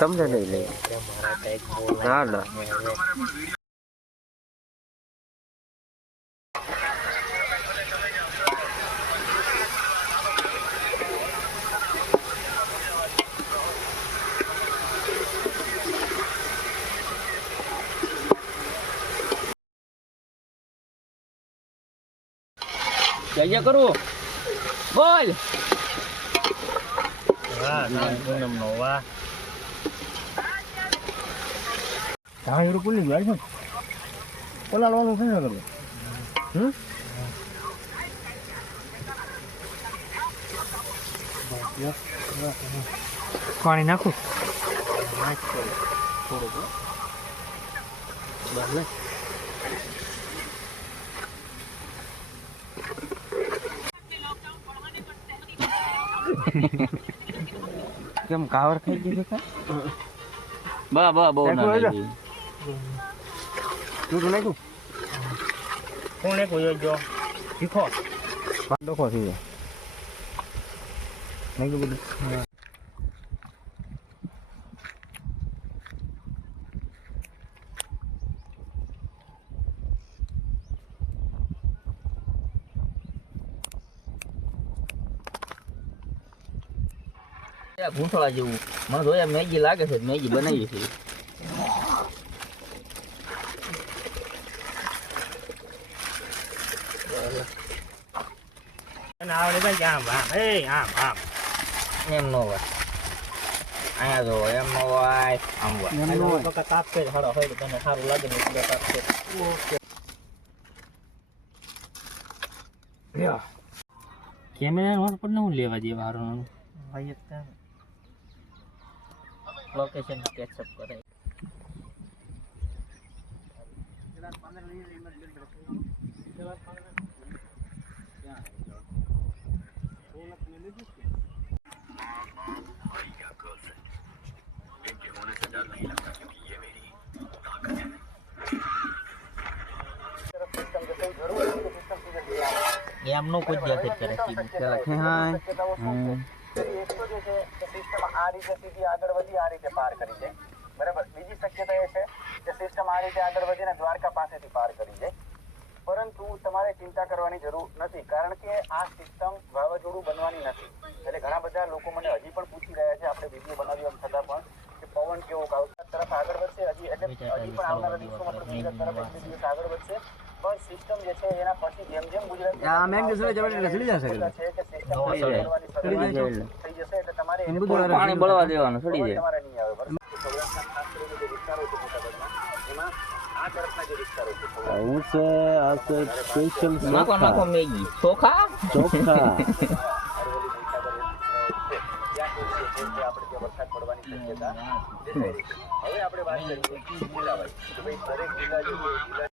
તમને નહીં લઈ ના ના જઈએ કરું બોલ વાહ પૂનમ નો વાહ હા એવું ભૂલી ગયો છે પલાળવાનું છે ને પાણી નાખું થોડું બસ કેમ કાવર થઈ ગઈ છે બા બા બહુ ના લાગી તું નાખ્યું કોને કોઈ જો શીખો ડોકો થઈ જાય નાખ્યું બધું ભૂસળા જેવું મને તો મેગી લાગે છે મેગી બનાવી છે અને આવડે ભાઈ આમ આમ એ આમ આમ એમ નો હોય અહીંયા જો એમ નો હોય આમ હોય પકા કાપ છે હાડો હોય તને સારું લાગે ને એટલે કાપ છે કેમેરા નો પણ હું લેવા જેવા હારું ભાઈ ત્યાં લોકેશન કેચઅપ કરે એમનો કોઈ જાતે કરે છે પેલા ખેહાય એક તો જે છે કે સિસ્ટમ આ રીતે સીધી આગળ વધી આ રીતે પાર કરી જાય બરાબર બીજી શક્યતા એ છે કે સિસ્ટમ આ રીતે આગળ વધીને દ્વારકા પાસેથી પાર કરી જાય પરંતુ તમારે ચિંતા કરવાની જરૂર નથી કારણ કે આ સિસ્ટમ વાવાઝોડું બનવાની નથી એટલે ઘણા બધા લોકો મને હજી પણ પૂછી રહ્યા છે આપણે વિડીયો બનાવી એમ છતાં પણ કે પવન કેવો ગુજરાત તરફ આગળ વધશે હજી પણ આવનારા દિવસોમાં પણ ગુજરાત તરફ એક દિવસ આગળ વધશે પણ સિસ્ટમ જે છે એના પછી જેમ જેમ ગુજરાત છે કે સિસ્ટમ થઈ જશે એટલે તમારે એને પાણી બળવા દેવાનું છોડી દે તમારે નહીં આવે બરાબર સૌરાષ્ટ્રના ખાસ કરીને જે વિસ્તારો છે મોટાભાગના એમાં આ તરફના જે વિસ્તારો છે હું છે આ છે સ્પેશિયલ નાખો નાખો મેગી ચોખા ચોખા આપણે વરસાદ પડવાની શક્યતા હવે આપણે વાત કરીએ જિલ્લાવાઇઝ તો ભાઈ દરેક જિલ્લા જે છે